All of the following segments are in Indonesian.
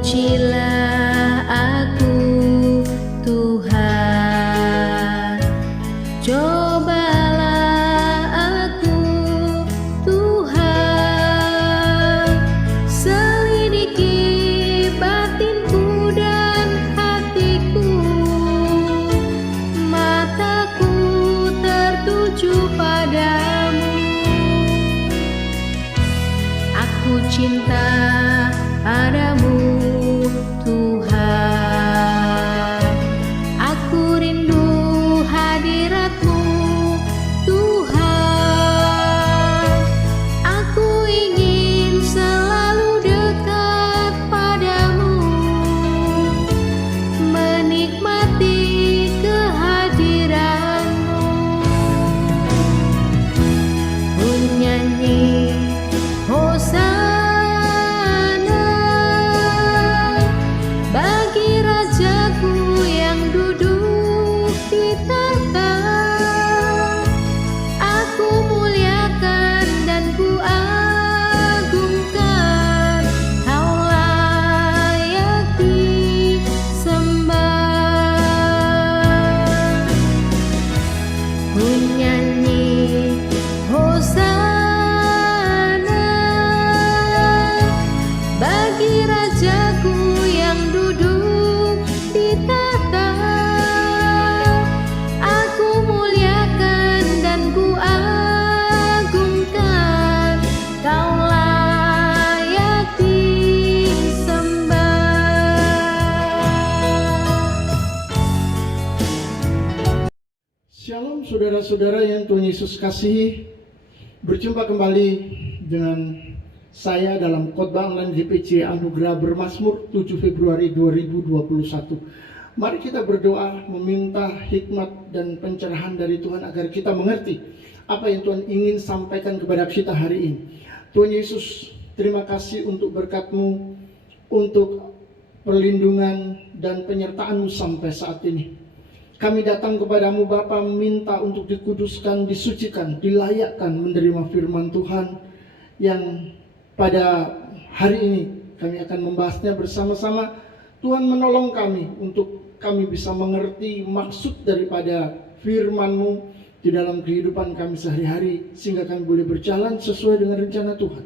Pujilah aku, Tuhan. Cobalah aku, Tuhan. Selidiki batinku dan hatiku. Mataku tertuju padamu. Aku cinta padamu, Tuhan. Aku rindu hadirat-Mu, Tuhan. Aku ingin selalu dekat padamu, menikmati kehadiran-Mu. Bernyanyi Hosana bagi Rajaku yang duduk di tahta. Aku muliakan dan ku agungkan, Kau layak disembah. Ku nyanyi Hosana bagi Rajaku yang duduk di tahta. Aku muliakan dan ku agungkan, Kau layak disembah. Shalom saudara-saudara yang Tuhan Yesus kasihi. Berjumpa kembali dengan saya dalam khotbah online GPC Anugerah Bermazmur 7 Februari 2021. Mari kita berdoa meminta hikmat dan pencerahan dari Tuhan agar kita mengerti apa yang Tuhan ingin sampaikan kepada kita hari ini. Tuhan Yesus, terima kasih untuk berkat-Mu, untuk perlindungan dan penyertaan-Mu sampai saat ini. Kami datang kepadamu Bapa, minta untuk dikuduskan, disucikan, dilayakkan menerima firman Tuhan yang pada hari ini kami akan membahasnya bersama-sama. Tuhan menolong kami untuk kami bisa mengerti maksud daripada firman-Mu di dalam kehidupan kami sehari-hari, sehingga kami boleh berjalan sesuai dengan rencana Tuhan.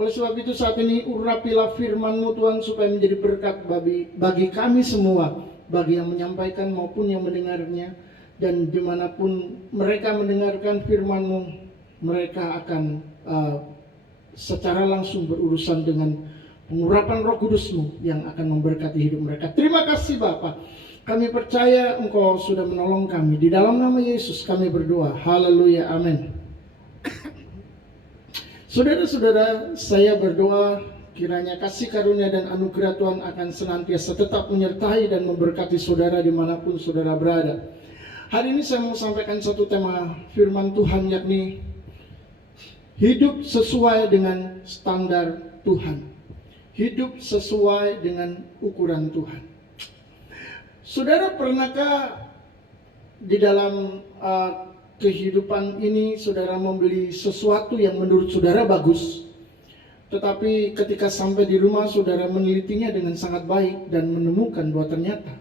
Oleh sebab itu saat ini urapilah firman-Mu Tuhan, supaya menjadi berkat bagi kami semua, bagi yang menyampaikan maupun yang mendengarnya. Dan dimanapun mereka mendengarkan firman-Mu, mereka akan secara langsung berurusan dengan pengurapan Roh Kudus-Mu yang akan memberkati hidup mereka. Terima kasih Bapa, kami percaya Engkau sudah menolong kami. Di dalam nama Yesus kami berdoa, haleluya, amin. Saudara-saudara, saya berdoa kiranya kasih karunia dan anugerah Tuhan akan senantiasa tetap menyertai dan memberkati saudara dimanapun saudara berada. Hari ini saya mau sampaikan satu tema firman Tuhan, yakni hidup sesuai dengan standar Tuhan. Hidup sesuai dengan ukuran Tuhan. Saudara, pernahkah di dalam kehidupan ini saudara membeli sesuatu yang menurut saudara bagus, tetapi ketika sampai di rumah saudara menelitinya dengan sangat baik dan menemukan bahwa ternyata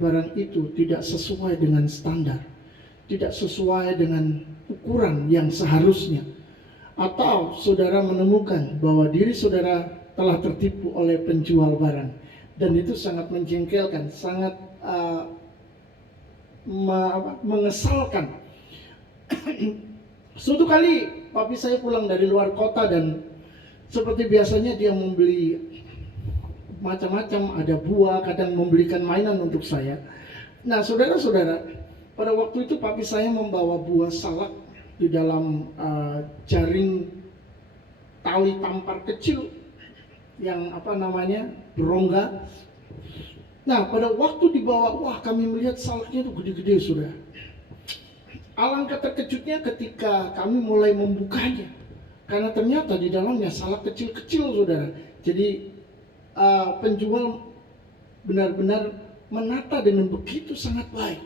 barang itu tidak sesuai dengan standar, tidak sesuai dengan ukuran yang seharusnya. Atau saudara menemukan bahwa diri saudara telah tertipu oleh penjual barang, dan itu sangat menjengkelkan, sangat mengesalkan. Suatu kali papi saya pulang dari luar kota, dan seperti biasanya dia membeli macam-macam, ada buah, kadang membelikan mainan untuk saya. Nah saudara-saudara, pada waktu itu papi saya membawa buah salak di dalam jaring tali tampar kecil yang berongga. Nah pada waktu dibawa, wah kami melihat salaknya itu gede-gede saudara. Alangkah terkejutnya ketika kami mulai membukanya, karena ternyata di dalamnya salak kecil-kecil saudara. Jadi penjual benar-benar menata dengan begitu sangat baik.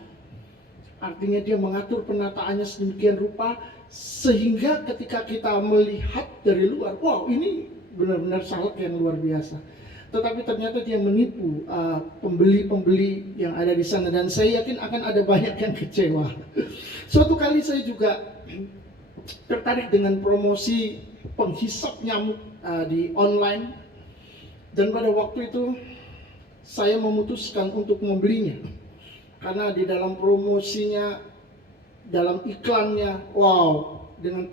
Artinya dia mengatur penataannya sedemikian rupa sehingga ketika kita melihat dari luar, wow ini benar-benar salak yang luar biasa. tetapi ternyata dia menipu pembeli-pembeli yang ada di sana, dan saya yakin akan ada banyak yang kecewa. Suatu kali saya juga tertarik dengan promosi penghisap nyamuk di online, dan pada waktu itu saya memutuskan untuk membelinya karena di dalam promosinya, dalam iklannya, wow, dengan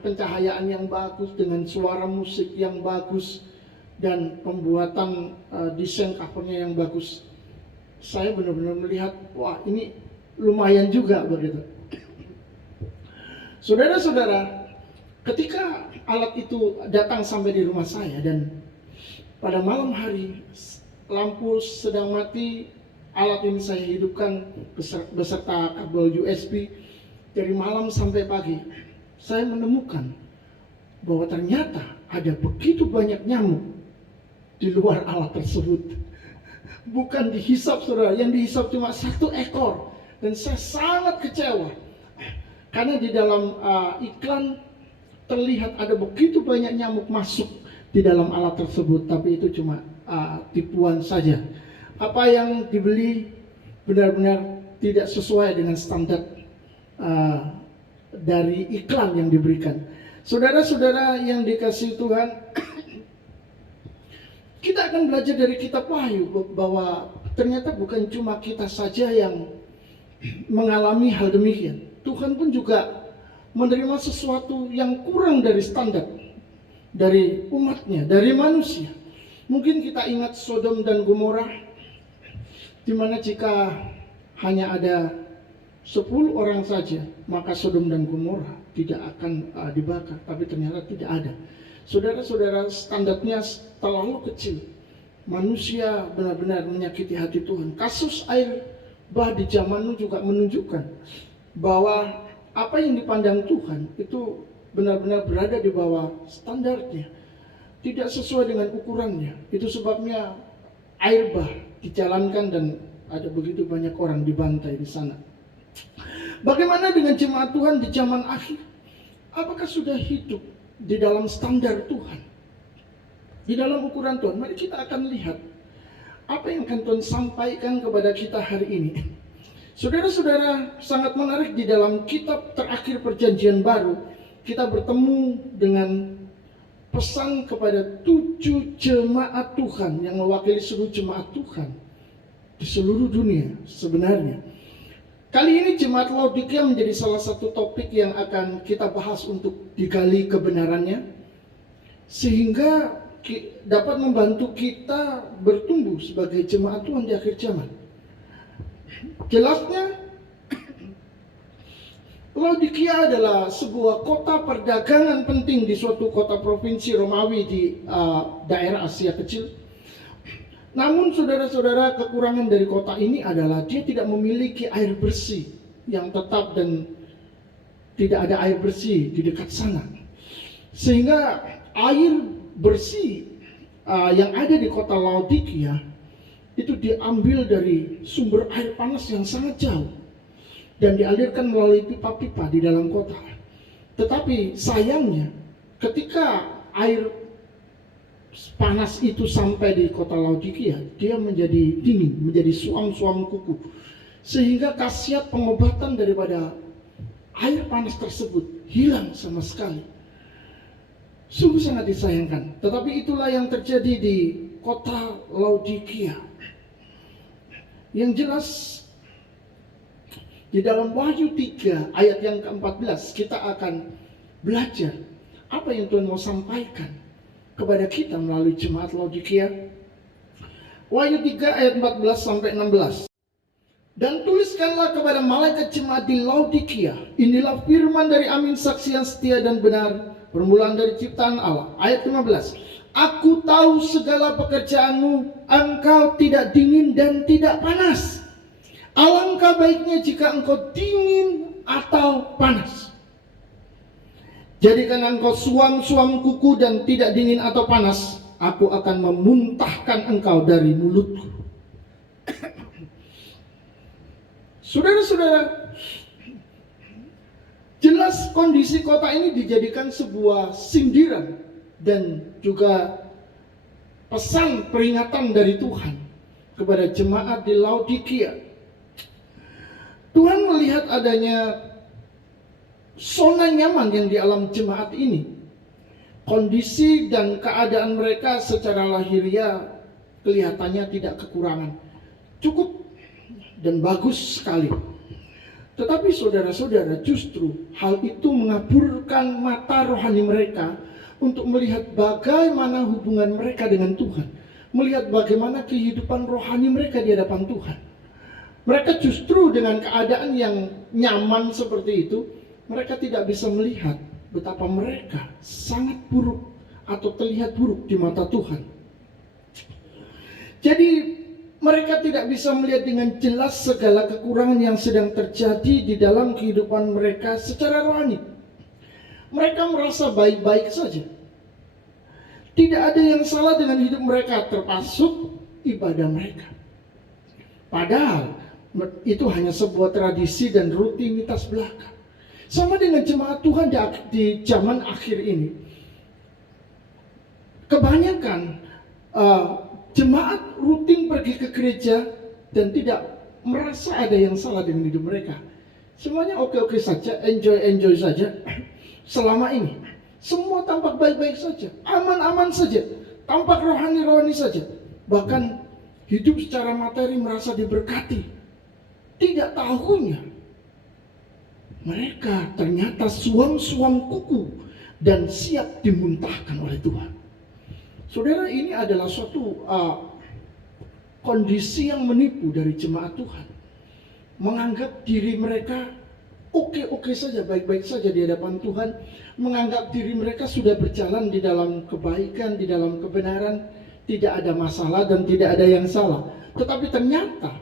pencahayaan yang bagus, dengan suara musik yang bagus, dan pembuatan desain covernya yang bagus. Saya benar-benar melihat, wah, ini lumayan juga begitu. Saudara-saudara, ketika alat itu datang sampai di rumah saya, dan pada malam hari lampu sedang mati, alat ini saya hidupkan beserta kabel USB. Dari malam sampai pagi, saya menemukan bahwa ternyata ada begitu banyak nyamuk di luar alat tersebut. Bukan dihisap, saudara, yang dihisap cuma 1 ekor. Dan saya sangat kecewa karena di dalam iklan terlihat ada begitu banyak nyamuk masuk di dalam alat tersebut, tapi itu cuma tipuan saja. Apa yang dibeli benar-benar tidak sesuai dengan standar dari iklan yang diberikan. Saudara-saudara yang dikasihi Tuhan, kita akan belajar dari kitab Wahyu bahwa ternyata bukan cuma kita saja yang mengalami hal demikian. Tuhan pun juga menerima sesuatu yang kurang dari standar dari umatnya, dari manusia. Mungkin kita ingat Sodom dan Gomora, di mana jika hanya ada 10 orang saja, maka Sodom dan Gomora tidak akan dibakar. Tapi ternyata tidak ada. Saudara-saudara, standarnya terlalu kecil. Manusia benar-benar menyakiti hati Tuhan. Kasus air bah di zaman nu juga menunjukkan bahwa apa yang dipandang Tuhan itu benar-benar berada di bawah standarnya, tidak sesuai dengan ukurannya. Itu sebabnya air bah dijalankan dan ada begitu banyak orang dibantai di sana. Bagaimana dengan jemaat Tuhan di zaman akhir? Apakah sudah hidup di dalam standar Tuhan, di dalam ukuran Tuhan? Mari kita akan lihat apa yang akan Tuhan sampaikan kepada kita hari ini. Saudara-saudara, sangat menarik, di dalam kitab terakhir Perjanjian Baru kita bertemu dengan pesan kepada 7 jemaat Tuhan yang mewakili seluruh jemaat Tuhan di seluruh dunia sebenarnya. Kali ini jemaat Laodikia menjadi salah satu topik yang akan kita bahas untuk digali kebenarannya, sehingga dapat membantu kita bertumbuh sebagai jemaat Tuhan di akhir zaman. Jelasnya, Laodikia adalah sebuah kota perdagangan penting di suatu kota provinsi Romawi di daerah Asia Kecil. Namun saudara-saudara, kekurangan dari kota ini adalah dia tidak memiliki air bersih yang tetap, dan tidak ada air bersih di dekat sana. Sehingga air bersih yang ada di kota Laodikia itu diambil dari sumber air panas yang sangat jauh dan dialirkan melalui pipa-pipa di dalam kota. Tetapi sayangnya, ketika air panas itu sampai di kota Laodikia, dia menjadi dingin, menjadi suam-suam kuku, sehingga khasiat pengobatan daripada air panas tersebut hilang sama sekali. Sungguh sangat disayangkan. Tetapi itulah yang terjadi di kota Laodikia. Yang jelas, di dalam Wahyu 3 ayat yang ke-14 kita akan belajar apa yang Tuhan mau sampaikan kepada kita melalui jemaat Laodikia. Wahyu 3 ayat 14 sampai 16. Dan tuliskanlah kepada malaikat jemaat di Laodikia, inilah firman dari Amin, saksi yang setia dan benar, permulaan dari ciptaan Allah. Ayat 15. Aku tahu segala pekerjaanmu, engkau tidak dingin dan tidak panas. Alangkah baiknya jika engkau dingin atau panas. Jadikan engkau suam-suam kuku dan tidak dingin atau panas, aku akan memuntahkan engkau dari mulutku. Saudara-saudara, jelas kondisi kota ini dijadikan sebuah sindiran dan juga pesan peringatan dari Tuhan kepada jemaat di Laodikia. Tuhan melihat adanya zona nyaman yang dialami jemaat ini. Kondisi dan keadaan mereka secara lahiriah kelihatannya tidak kekurangan. Cukup dan bagus sekali. Tetapi saudara-saudara, justru hal itu mengaburkan mata rohani mereka untuk melihat bagaimana hubungan mereka dengan Tuhan. Melihat bagaimana kehidupan rohani mereka di hadapan Tuhan. Mereka justru dengan keadaan yang nyaman seperti itu, mereka tidak bisa melihat betapa mereka sangat buruk atau terlihat buruk di mata Tuhan. Jadi mereka tidak bisa melihat dengan jelas segala kekurangan yang sedang terjadi di dalam kehidupan mereka secara rohani. Mereka merasa baik-baik saja. Tidak ada yang salah dengan hidup mereka, termasuk ibadah mereka. Padahal itu hanya sebuah tradisi dan rutinitas belaka. Sama dengan jemaat Tuhan di zaman akhir ini. Kebanyakan jemaat rutin pergi ke gereja dan tidak merasa ada yang salah dengan hidup mereka. Semuanya oke-oke saja, enjoy saja. Selama ini semua tampak baik-baik saja, aman-aman saja, tampak rohani-rohani saja. Bahkan hidup secara materi merasa diberkati. Tidak tahunya mereka ternyata suam-suam kuku dan siap dimuntahkan oleh Tuhan. Saudara, ini adalah suatu kondisi yang menipu dari jemaat Tuhan. Menganggap diri mereka oke-oke saja, baik-baik saja di hadapan Tuhan. Menganggap diri mereka sudah berjalan di dalam kebaikan, di dalam kebenaran. Tidak ada masalah dan tidak ada yang salah. Tetapi ternyata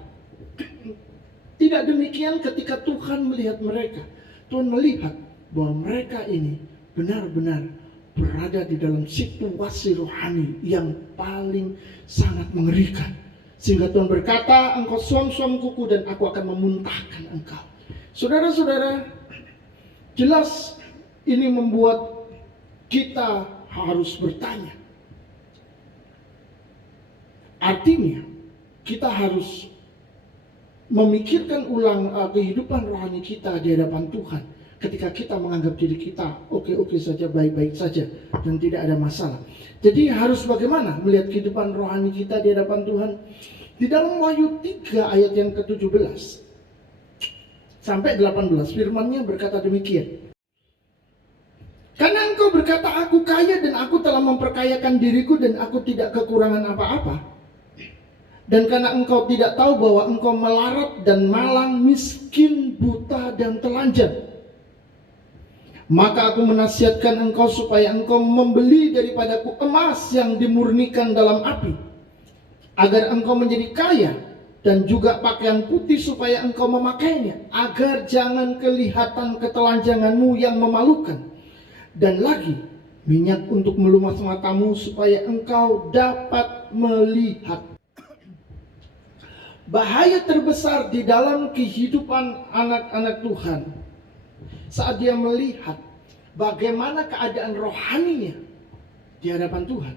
tidak demikian ketika Tuhan melihat mereka. Tuhan melihat bahwa mereka ini benar-benar berada di dalam situasi rohani yang paling sangat mengerikan. Sehingga Tuhan berkata, engkau suam-suam kuku dan aku akan memuntahkan engkau. Saudara-saudara, jelas ini membuat kita harus bertanya. Artinya, kita harus memikirkan ulang kehidupan rohani kita di hadapan Tuhan. Ketika kita menganggap diri kita oke-oke saja, baik-baik saja, dan tidak ada masalah. Jadi harus bagaimana melihat kehidupan rohani kita di hadapan Tuhan? Di dalam Wahyu 3 ayat yang ke-17 sampai 18, firman-Nya berkata demikian. Karena engkau berkata, aku kaya dan aku telah memperkayakan diriku dan aku tidak kekurangan apa-apa. Dan karena engkau tidak tahu bahwa engkau melarat dan malang, miskin, buta, dan telanjang, maka aku menasihatkan engkau supaya engkau membeli daripadaku emas yang dimurnikan dalam api, agar engkau menjadi kaya, dan juga pakaian putih supaya engkau memakainya, agar jangan kelihatan ketelanjanganmu yang memalukan, dan lagi minyak untuk melumas matamu supaya engkau dapat melihat. Bahaya terbesar di dalam kehidupan anak-anak Tuhan saat dia melihat bagaimana keadaan rohaninya di hadapan Tuhan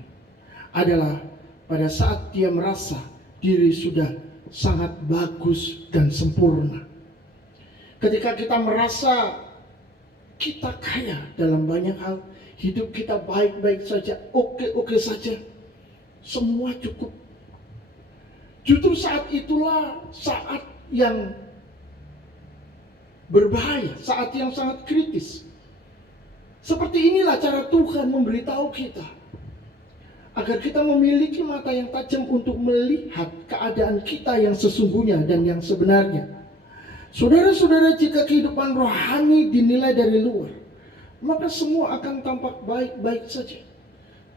adalah pada saat dia merasa diri sudah sangat bagus dan sempurna. Ketika kita merasa kita kaya dalam banyak hal, hidup kita baik-baik saja, oke-oke saja, semua cukup. Justru saat itulah saat yang berbahaya, saat yang sangat kritis. Seperti inilah cara Tuhan memberitahu kita, agar kita memiliki mata yang tajam untuk melihat keadaan kita yang sesungguhnya dan yang sebenarnya. Saudara-saudara, jika kehidupan rohani dinilai dari luar, maka semua akan tampak baik-baik saja.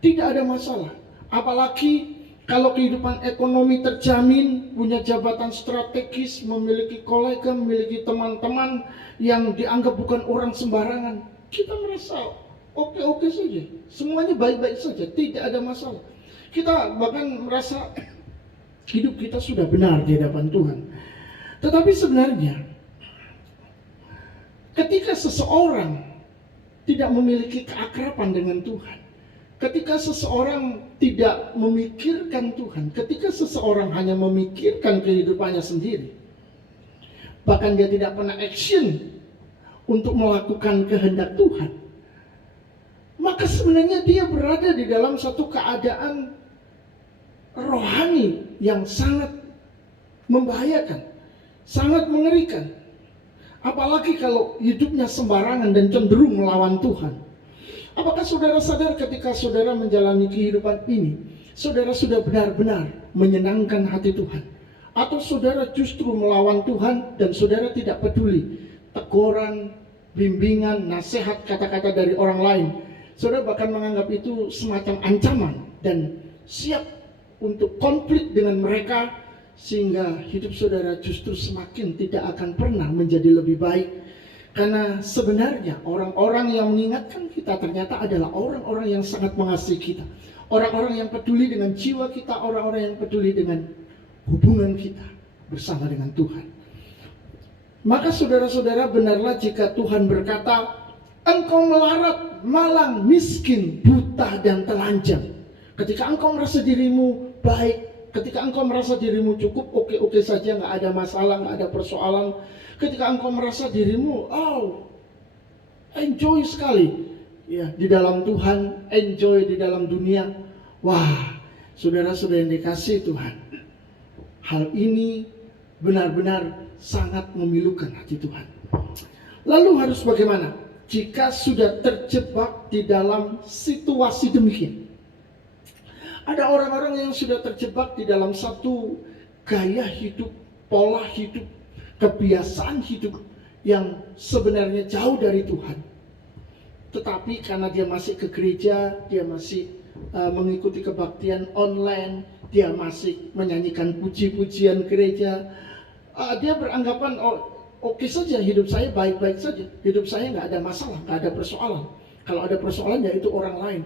Tidak ada masalah. Apalagi kalau kehidupan ekonomi terjamin, punya jabatan strategis, memiliki kolega, memiliki teman-teman yang dianggap bukan orang sembarangan, kita merasa oke-oke saja, semuanya baik-baik saja, tidak ada masalah. Kita bahkan merasa hidup kita sudah benar di hadapan Tuhan. Tetapi sebenarnya, ketika seseorang tidak memiliki keakraban dengan Tuhan, Ketika seseorang tidak memikirkan Tuhan, ketika seseorang hanya memikirkan kehidupannya sendiri, bahkan dia tidak pernah action untuk melakukan kehendak Tuhan, maka sebenarnya dia berada di dalam satu keadaan rohani yang sangat membahayakan, sangat mengerikan. Apalagi kalau hidupnya sembarangan dan cenderung melawan Tuhan. Apakah saudara sadar ketika saudara menjalani kehidupan ini, saudara sudah benar-benar menyenangkan hati Tuhan? Atau saudara justru melawan Tuhan dan saudara tidak peduli teguran, bimbingan, nasihat, kata-kata dari orang lain? Saudara bahkan menganggap itu semacam ancaman dan siap untuk konflik dengan mereka, sehingga hidup saudara justru semakin tidak akan pernah menjadi lebih baik. Karena sebenarnya orang-orang yang mengingatkan kita ternyata adalah orang-orang yang sangat mengasihi kita, orang-orang yang peduli dengan jiwa kita, orang-orang yang peduli dengan hubungan kita bersama dengan Tuhan. Maka saudara-saudara, benarlah jika Tuhan berkata, engkau melarat, malang, miskin, buta, dan telanjang. Ketika engkau merasa dirimu baik, ketika engkau merasa dirimu cukup, oke-oke saja, nggak ada masalah, nggak ada persoalan. Ketika engkau merasa dirimu, enjoy sekali, ya, di dalam Tuhan, enjoy di dalam dunia. Wah, saudara-saudara yang dikasihi Tuhan, hal ini benar-benar sangat memilukan hati Tuhan. Lalu harus bagaimana jika sudah terjebak di dalam situasi demikian? Ada orang-orang yang sudah terjebak di dalam satu gaya hidup, pola hidup, kebiasaan hidup yang sebenarnya jauh dari Tuhan. Tetapi karena dia masih ke gereja, dia masih mengikuti kebaktian online, dia masih menyanyikan puji-pujian gereja, dia beranggapan, oke saja, hidup saya baik-baik saja, hidup saya nggak ada masalah, nggak ada persoalan. Kalau ada persoalan ya itu orang lain,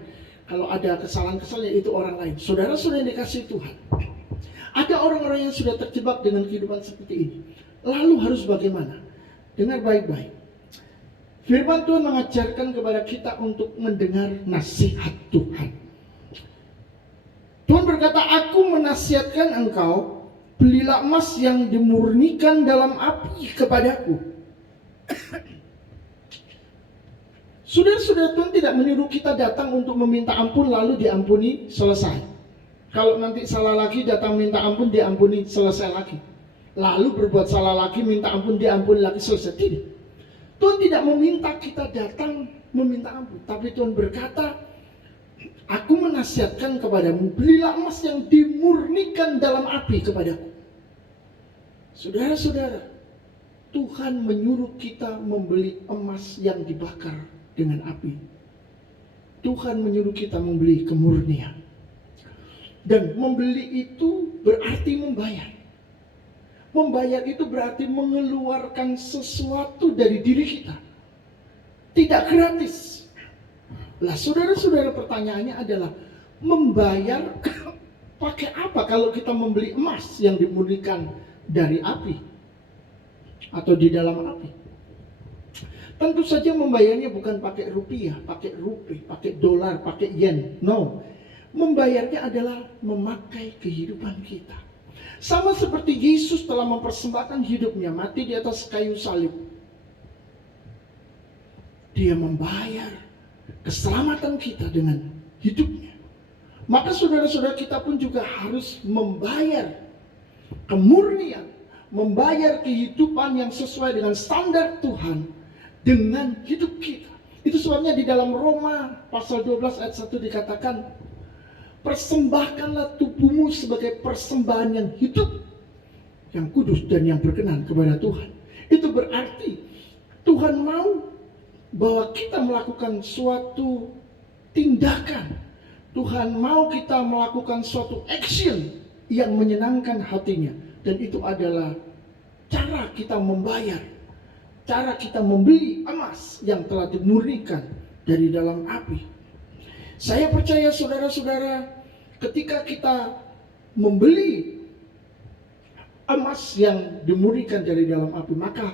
kalau ada kesalahan-kesalahan ya itu orang lain. Saudara-saudara yang dikasihi Tuhan, ada orang-orang yang sudah terjebak dengan kehidupan seperti ini. Lalu harus bagaimana? Dengar baik-baik. Firman Tuhan mengajarkan kepada kita untuk mendengar nasihat Tuhan. Tuhan berkata, aku menasihatkan engkau, belilah emas yang dimurnikan dalam api kepadaku. Saudara-saudara, Tuhan tidak menyuruh kita datang untuk meminta ampun lalu diampuni, selesai. Kalau nanti salah lagi datang minta ampun, diampuni, selesai lagi. Lalu berbuat salah lagi, minta ampun, diampuni lagi, selesai. Tidak. Tuhan tidak meminta kita datang meminta ampun, tapi Tuhan berkata, aku menasihatkan kepadamu, belilah emas yang dimurnikan dalam api kepadaku. Saudara-saudara, Tuhan menyuruh kita membeli emas yang dibakar dengan api. Tuhan menyuruh kita membeli kemurnian. Dan membeli itu berarti membayar. Membayar itu berarti mengeluarkan sesuatu dari diri kita. Tidak gratis. Lah saudara-saudara, pertanyaannya adalah, membayar pakai apa kalau kita membeli emas yang dimurnikan dari api atau di dalam api? Tentu saja membayarnya bukan pakai rupiah, pakai rupiah, pakai dolar, pakai yen. No. Membayarnya adalah memakai kehidupan kita. Sama seperti Yesus telah mempersembahkan hidupnya, mati di atas kayu salib. Dia membayar keselamatan kita dengan hidupnya. Maka saudara-saudara, kita pun juga harus membayar kemurnian, membayar kehidupan yang sesuai dengan standar Tuhan dengan hidup kita. Itu sebabnya di dalam Roma pasal 12 ayat 1 dikatakan, persembahkanlah tubuhmu sebagai persembahan yang hidup, yang kudus dan yang berkenan kepada Tuhan. Itu berarti Tuhan mau bahwa kita melakukan suatu tindakan. Tuhan mau kita melakukan suatu action yang menyenangkan hatinya. Dan itu adalah cara kita membayar, cara kita membeli emas yang telah dimurnikan dari dalam api. Saya percaya saudara-saudara, ketika kita membeli emas yang dimurnikan dari dalam api, maka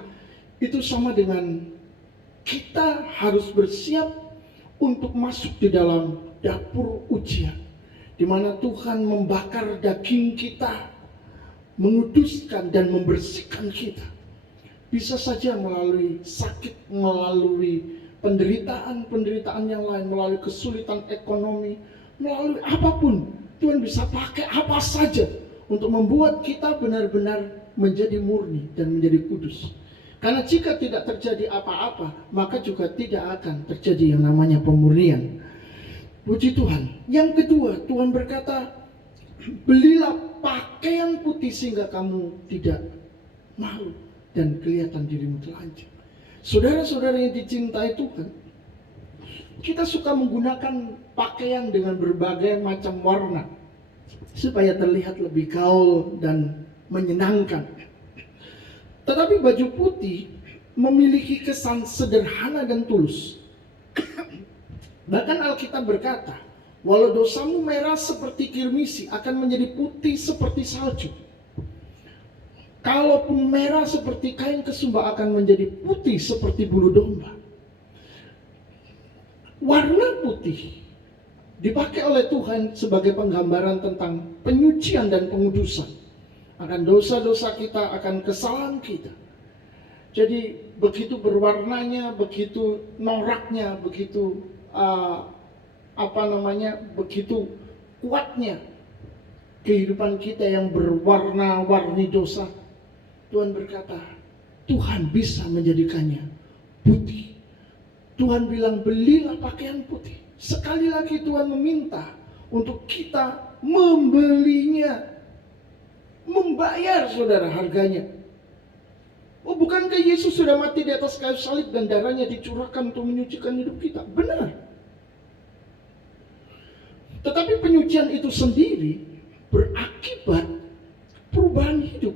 itu sama dengan kita harus bersiap untuk masuk di dalam dapur ujian, di mana Tuhan membakar daging kita, menguduskan dan membersihkan kita. Bisa saja melalui sakit, melalui penderitaan yang lain, melalui kesulitan ekonomi, melalui apapun. Tuhan bisa pakai apa saja untuk membuat kita benar-benar menjadi murni dan menjadi kudus. Karena jika tidak terjadi apa-apa, maka juga tidak akan terjadi yang namanya pemurnian. Puji Tuhan. Yang kedua, Tuhan berkata, belilah pakaian putih sehingga kamu tidak malu dan kelihatan dirimu telanjang. Saudara-saudara yang dicintai Tuhan, kita suka menggunakan pakaian dengan berbagai macam warna supaya terlihat lebih gaul dan menyenangkan. Tetapi baju putih memiliki kesan sederhana dan tulus. Bahkan Alkitab berkata, walau dosamu merah seperti kirmisi akan menjadi putih seperti salju. Kalaupun merah seperti kain kesumba akan menjadi putih seperti bulu domba. Warna putih dipakai oleh Tuhan sebagai penggambaran tentang penyucian dan pengudusan akan dosa-dosa kita, akan kesalahan kita. Jadi begitu berwarnanya, begitu noraknya, begitu begitu kuatnya kehidupan kita yang berwarna-warni dosa. Tuhan berkata, Tuhan bisa menjadikannya putih. Tuhan bilang, belilah pakaian putih. Sekali lagi Tuhan meminta untuk kita membelinya, membayar saudara harganya. Oh, bukankah Yesus sudah mati di atas kayu salib dan darahnya dicurahkan untuk menyucikan hidup kita? Benar. Tetapi penyucian itu sendiri berakibat perubahan hidup.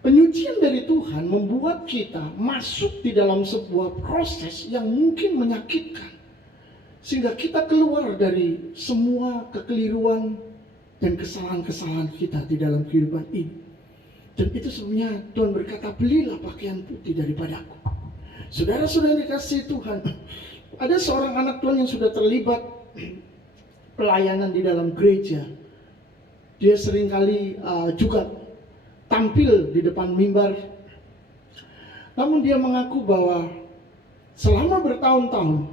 Penyucian dari Tuhan membuat kita masuk di dalam sebuah proses yang mungkin menyakitkan. Sehingga kita keluar dari semua kekeliruan dan kesalahan-kesalahan kita di dalam kehidupan ini. Dan itu sebenarnya Tuhan berkata, belilah pakaian putih daripadaku. Saudara-saudara dikasihi Tuhan, ada seorang anak Tuhan yang sudah terlibat pelayanan di dalam gereja. Dia seringkali juga tampil di depan mimbar. Namun dia mengaku bahwa selama bertahun-tahun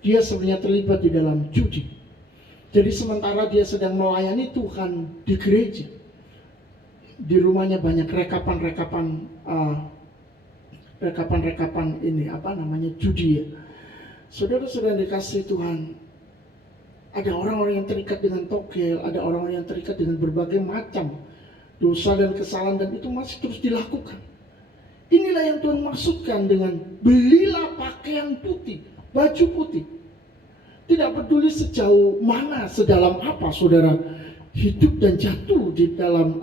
dia sebenarnya terlibat di dalam judi. Jadi sementara dia sedang melayani Tuhan di gereja, di rumahnya banyak rekapan ini judi ya. Saudara-saudara dikasihi Tuhan, ada orang-orang yang terikat dengan togel, ada orang-orang yang terikat dengan berbagai macam dosa dan kesalahan, dan itu masih terus dilakukan. Inilah yang Tuhan maksudkan dengan belilah pakaian putih, baju putih. Tidak peduli sejauh mana, sedalam apa saudara hidup dan jatuh di dalam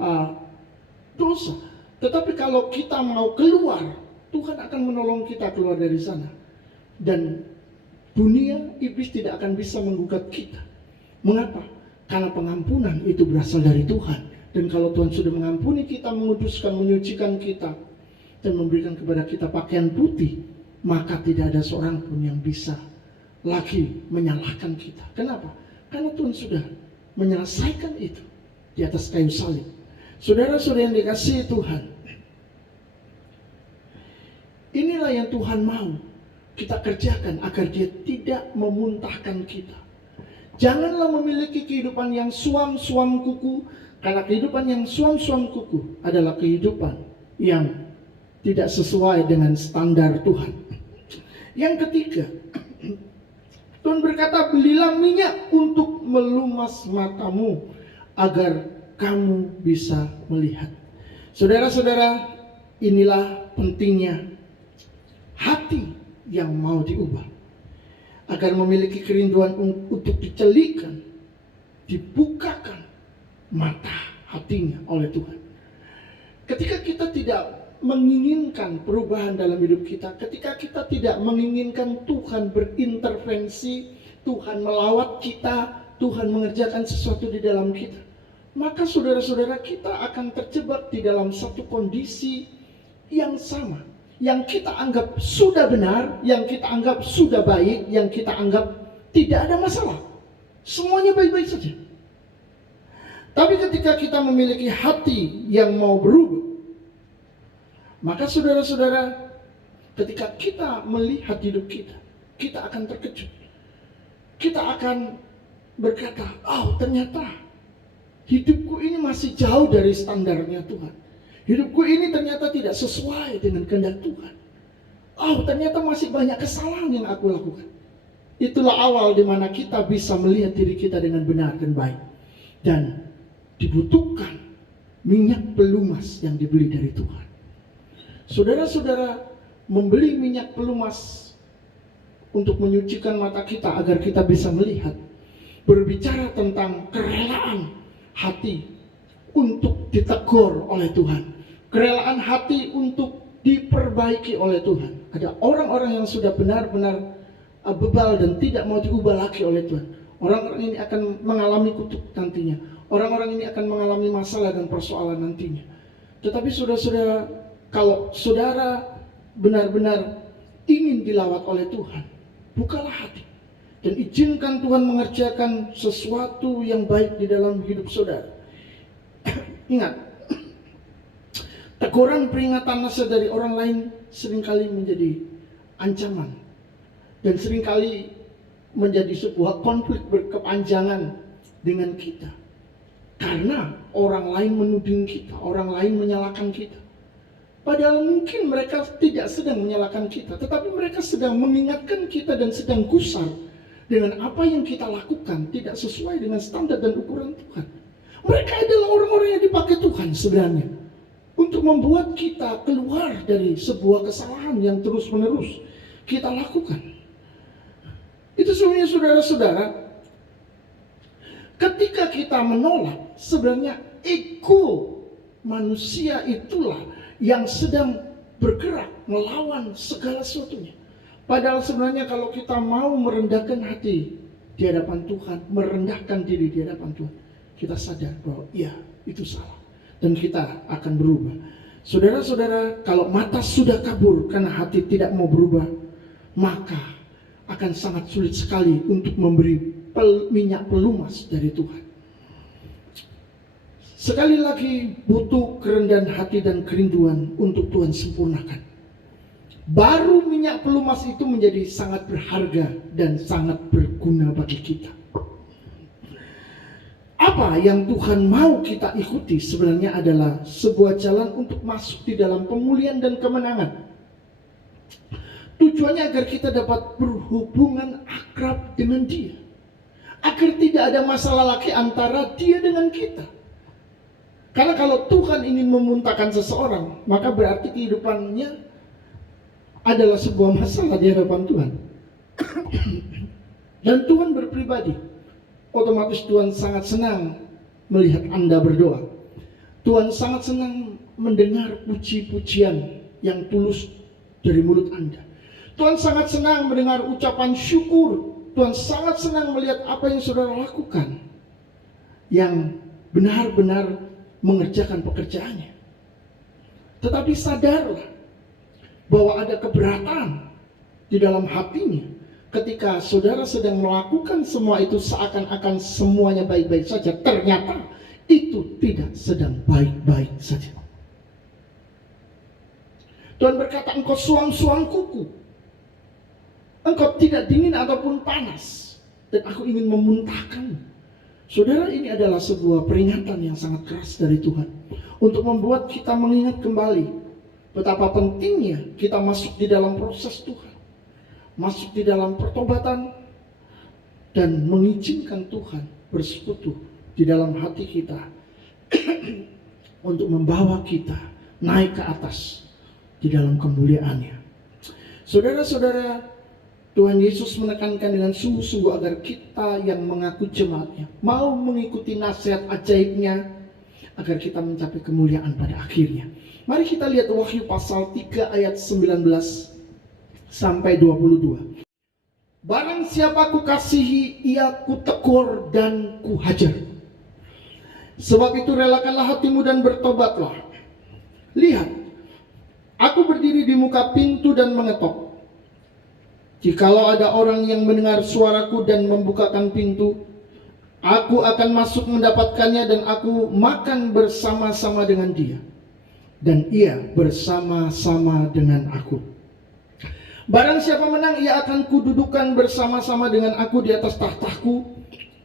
dosa. Tetapi kalau kita mau keluar, Tuhan akan menolong kita keluar dari sana. Dan dunia, iblis tidak akan bisa menggugat kita. Mengapa? Karena pengampunan itu berasal dari Tuhan. Dan kalau Tuhan sudah mengampuni kita, menguduskan, menyucikan kita, dan memberikan kepada kita pakaian putih, maka tidak ada seorang pun yang bisa lagi menyalahkan kita. Kenapa? Karena Tuhan sudah menyelesaikan itu di atas kayu salib. Saudara-saudara yang dikasihi Tuhan, inilah yang Tuhan mau kita kerjakan agar Dia tidak memuntahkan kita. Janganlah memiliki kehidupan yang suam-suam kuku, karena kehidupan yang suam-suam kuku adalah kehidupan yang tidak sesuai dengan standar Tuhan. Yang ketiga, Tuhan berkata, belilah minyak untuk melumas matamu agar kamu bisa melihat. Saudara-saudara, inilah pentingnya hati yang mau diubah. Agar memiliki kerinduan untuk dicelikan, dibukakan mata hatinya oleh Tuhan. Ketika kita tidak menginginkan perubahan dalam hidup kita, ketika kita tidak menginginkan Tuhan berintervensi, Tuhan melawat kita, Tuhan mengerjakan sesuatu di dalam kita, maka saudara-saudara kita akan terjebak di dalam satu kondisi yang sama, yang kita anggap sudah benar, yang kita anggap sudah baik, yang kita anggap tidak ada masalah. Semuanya baik-baik saja. Tapi ketika kita memiliki hati yang mau berubah, maka saudara-saudara, ketika kita melihat hidup kita, kita akan terkejut. Kita akan berkata, oh ternyata hidupku ini masih jauh dari standarnya Tuhan. Hidupku ini ternyata tidak sesuai dengan kehendak Tuhan. Oh ternyata masih banyak kesalahan yang aku lakukan. Itulah awal di mana kita bisa melihat diri kita dengan benar dan baik. Dan dibutuhkan minyak pelumas yang dibeli dari Tuhan. Saudara-saudara, membeli minyak pelumas untuk menyucikan mata kita agar kita bisa melihat, berbicara tentang kerelaan hati untuk ditegur oleh Tuhan, kerelaan hati untuk diperbaiki oleh Tuhan. Ada orang-orang yang sudah benar-benar bebal dan tidak mau diubah lagi oleh Tuhan. Orang-orang ini akan mengalami kutuk nantinya. Orang-orang ini akan mengalami masalah dan persoalan nantinya. Tetapi saudara-saudara, kalau saudara benar-benar ingin dilawat oleh Tuhan, bukalah hati dan izinkan Tuhan mengerjakan sesuatu yang baik di dalam hidup saudara. Ingat, teguran, peringatan, nasihat dari orang lain seringkali menjadi ancaman dan seringkali menjadi sebuah konflik berkepanjangan dengan kita. Karena orang lain menuding kita, orang lain menyalahkan kita. Padahal mungkin mereka tidak sedang menyalahkan kita, tetapi mereka sedang mengingatkan kita dan sedang gusar dengan apa yang kita lakukan tidak sesuai dengan standar dan ukuran Tuhan. Mereka adalah orang-orang yang dipakai Tuhan sebenarnya untuk membuat kita keluar dari sebuah kesalahan yang terus-menerus kita lakukan. Itu sebenarnya saudara-saudara, ketika kita menolak, sebenarnya ego manusia itulah yang sedang bergerak melawan segala sesuatunya. Padahal sebenarnya kalau kita mau merendahkan hati di hadapan Tuhan, merendahkan diri di hadapan Tuhan, kita sadar bahwa iya, itu salah. Dan kita akan berubah. Saudara-saudara, kalau mata sudah kabur karena hati tidak mau berubah, maka akan sangat sulit sekali untuk memberi minyak pelumas dari Tuhan. Sekali lagi butuh kerendahan hati dan kerinduan untuk Tuhan sempurnakan. Baru minyak pelumas itu menjadi sangat berharga dan sangat berguna bagi kita. Apa yang Tuhan mau kita ikuti sebenarnya adalah sebuah jalan untuk masuk di dalam pemulihan dan kemenangan. Tujuannya agar kita dapat berhubungan akrab dengan Dia. Agar tidak ada masalah lagi antara Dia dengan kita. Karena kalau Tuhan ingin memuntahkan seseorang, maka berarti kehidupannya adalah sebuah masalah di hadapan Tuhan. Dan Tuhan berpribadi. Otomatis Tuhan sangat senang melihat Anda berdoa. Tuhan sangat senang mendengar puji-pujian yang tulus dari mulut Anda. Tuhan sangat senang mendengar ucapan syukur. Tuhan sangat senang melihat apa yang saudara lakukan, yang benar-benar mengerjakan pekerjaannya. Tetapi sadarlah bahwa ada keberatan di dalam hatinya ketika saudara sedang melakukan semua itu seakan-akan semuanya baik-baik saja. Ternyata itu tidak sedang baik-baik saja. Tuhan berkata, engkau suang-suang kuku, engkau tidak dingin ataupun panas, dan aku ingin memuntahkanmu. Saudara, ini adalah sebuah peringatan yang sangat keras dari Tuhan untuk membuat kita mengingat kembali betapa pentingnya kita masuk di dalam proses Tuhan, masuk di dalam pertobatan, dan mengizinkan Tuhan bersekutu di dalam hati kita untuk membawa kita naik ke atas di dalam kemuliaannya. Saudara-saudara, Tuhan Yesus menekankan dengan sungguh-sungguh agar kita yang mengaku jemaatnya mau mengikuti nasihat ajaibnya agar kita mencapai kemuliaan pada akhirnya. Mari kita lihat Wahyu pasal 3 ayat 19 sampai 22. Barang siapa kukasihi, ia kutegur dan kuhajar. Sebab itu relakanlah hatimu dan bertobatlah. Lihat, Aku berdiri di muka pintu dan mengetok. Jikalau ada orang yang mendengar suaraku dan membukakan pintu, aku akan masuk mendapatkannya dan aku makan bersama-sama dengan dia, dan ia bersama-sama dengan aku. Barang siapa menang, ia akan kududukan bersama-sama dengan aku di atas tahtaku,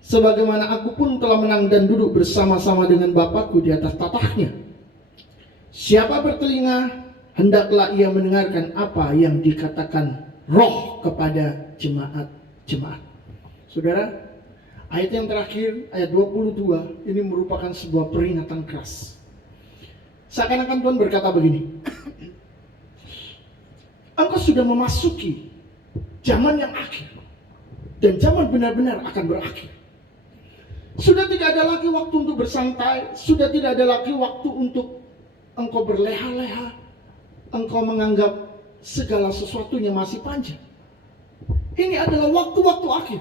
sebagaimana aku pun telah menang dan duduk bersama-sama dengan Bapakku di atas tahtanya. Siapa bertelinga, hendaklah ia mendengarkan apa yang dikatakan Roh kepada jemaat-jemaat. Saudara, ayat yang terakhir, ayat 22, ini merupakan sebuah peringatan keras. Seakan-akan Tuhan berkata begini, engkau sudah memasuki zaman yang akhir, dan zaman benar-benar akan berakhir. Sudah tidak ada lagi waktu untuk bersantai, sudah tidak ada lagi waktu untuk engkau berleha-leha, engkau menganggap segala sesuatunya masih panjang. Ini adalah waktu-waktu akhir.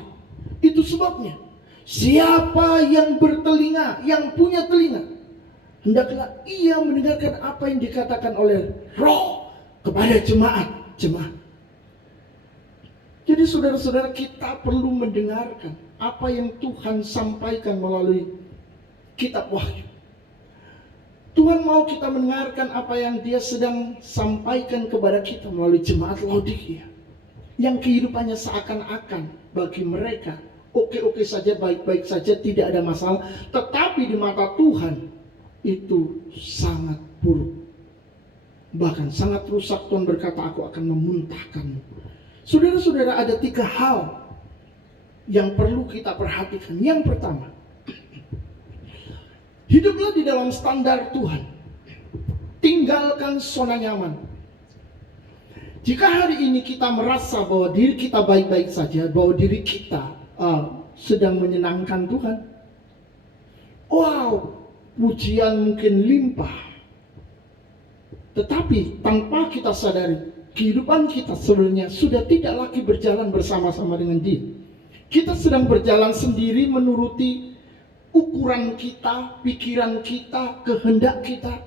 Itu sebabnya, siapa yang bertelinga, yang punya telinga, hendaklah ia mendengarkan apa yang dikatakan oleh Roh kepada jemaat-jemaat. Jadi saudara-saudara, kita perlu mendengarkan apa yang Tuhan sampaikan melalui kitab Wahyu. Tuhan mau kita mendengarkan apa yang Dia sedang sampaikan kepada kita melalui jemaat Laodikia, yang kehidupannya seakan-akan bagi mereka oke-oke saja, baik-baik saja, tidak ada masalah, tetapi di mata Tuhan itu sangat buruk, bahkan sangat rusak. Tuhan berkata, aku akan memuntahkanmu. Saudara-saudara, ada 3 hal yang perlu kita perhatikan. Yang pertama, hiduplah di dalam standar Tuhan. Tinggalkan zona nyaman. Jika hari ini kita merasa bahwa diri kita baik-baik saja, bahwa diri kita sedang menyenangkan Tuhan, wow, pujian mungkin limpah, tetapi tanpa kita sadari, kehidupan kita sebenarnya sudah tidak lagi berjalan bersama-sama dengan Dia. Kita sedang berjalan sendiri menuruti ukuran kita, pikiran kita, kehendak kita.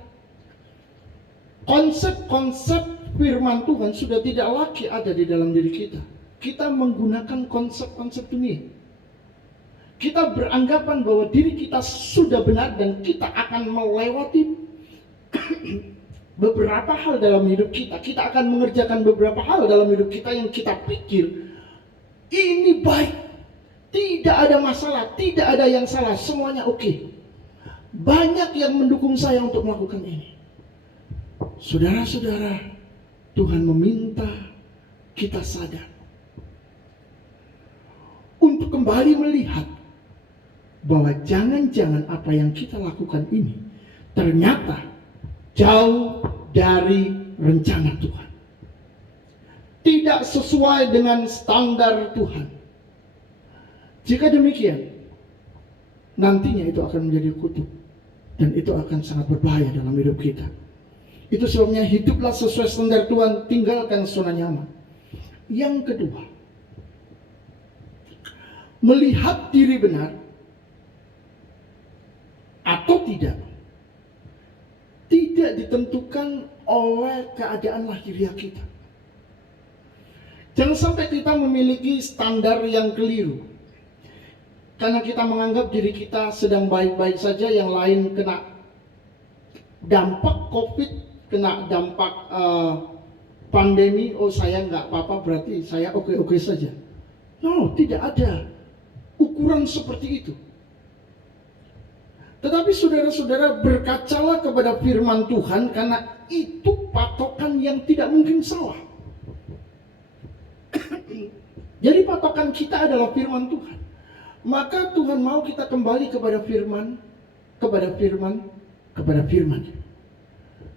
Konsep-konsep firman Tuhan sudah tidak lagi ada di dalam diri kita. Kita menggunakan konsep-konsep dunia. Kita beranggapan bahwa diri kita sudah benar dan kita akan melewati beberapa hal dalam hidup kita. Kita akan mengerjakan beberapa hal dalam hidup kita yang kita pikir ini baik. Tidak ada masalah, tidak ada yang salah, semuanya oke. Banyak yang mendukung saya untuk melakukan ini. Saudara-saudara, Tuhan meminta kita sadar untuk kembali melihat bahwa jangan-jangan apa yang kita lakukan ini ternyata jauh dari rencana Tuhan. Tidak sesuai dengan standar Tuhan. Jika demikian, nantinya itu akan menjadi kutuk, dan itu akan sangat berbahaya dalam hidup kita. Itu sebabnya hiduplah sesuai standar Tuhan, tinggalkan zona nyaman. Yang kedua, melihat diri benar atau tidak ditentukan oleh keadaan lahiriah kita. Jangan sampai kita memiliki standar yang keliru. Karena kita menganggap diri kita sedang baik-baik saja, yang lain kena dampak COVID, kena dampak pandemi, oh saya nggak apa-apa, berarti saya oke-oke saja. No, tidak ada ukuran seperti itu. Tetapi saudara-saudara, berkacalah kepada firman Tuhan, karena itu patokan yang tidak mungkin salah. Jadi patokan kita adalah firman Tuhan. Maka Tuhan mau kita kembali kepada firman.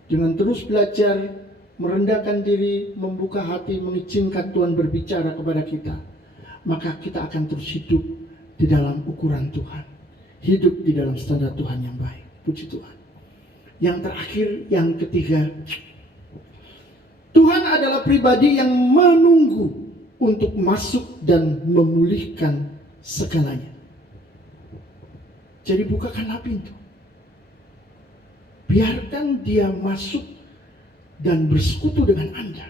Dengan terus belajar, merendahkan diri, membuka hati, mengizinkan Tuhan berbicara kepada kita, maka kita akan terus hidup di dalam ukuran Tuhan, hidup di dalam standar Tuhan yang baik. Puji Tuhan. Yang terakhir, yang ketiga, Tuhan adalah pribadi yang menunggu untuk masuk dan memulihkan segalanya. Jadi bukakanlah pintu, biarkan Dia masuk dan bersekutu dengan Anda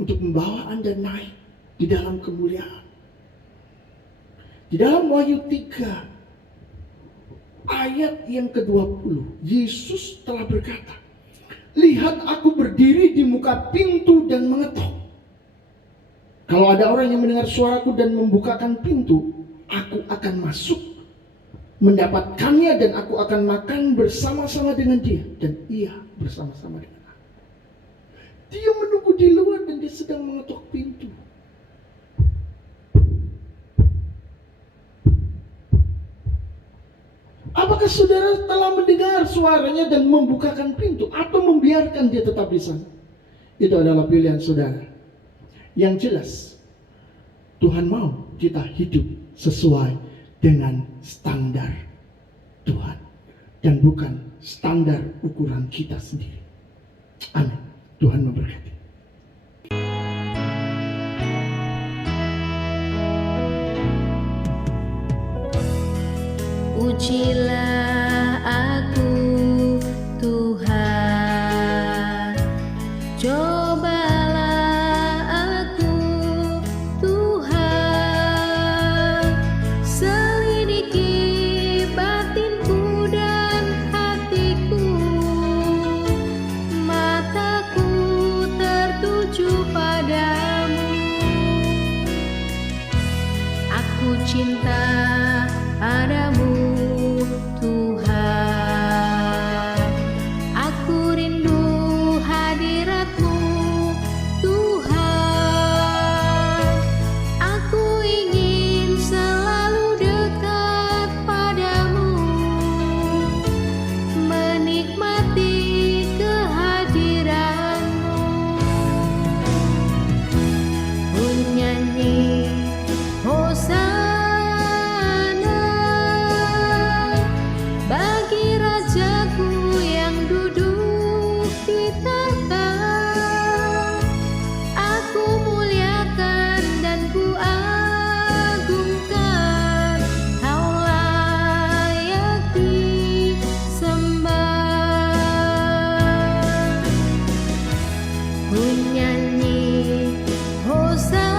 untuk membawa Anda naik di dalam kemuliaan. Di dalam Wahyu 3 ayat yang ke-20, Yesus telah berkata, "Lihat, aku berdiri di muka pintu dan mengetok. Kalau ada orang yang mendengar suaraku dan membukakan pintu, aku akan masuk, mendapatkannya, dan aku akan makan bersama-sama dengan dia, dan ia bersama-sama dengan aku." Dia menunggu di luar dan dia sedang mengetok pintu. Apakah saudara telah mendengar suaranya dan membukakan pintu, atau membiarkan dia tetap di sana? Itu adalah pilihan saudara. Yang jelas, Tuhan mau kita hidup sesuai dengan standar Tuhan dan bukan standar ukuran kita sendiri. Amin. Tuhan memberkati. Ujilah aku, Tuhan, cobalah aku, Tuhan, selidiki batinku dan hatiku, mataku tertuju padamu. Aku cinta padamu, Tuhan, aku rindu hadirat-Mu, Tuhan, aku ingin selalu dekat padamu, menikmati kehadiran-Mu. Bernyanyi Hosana bagi Rajaku yang duduk di tahta. Aku muliakan dan ku agungkan, Kau layak disembah. Ku nyanyi Hosana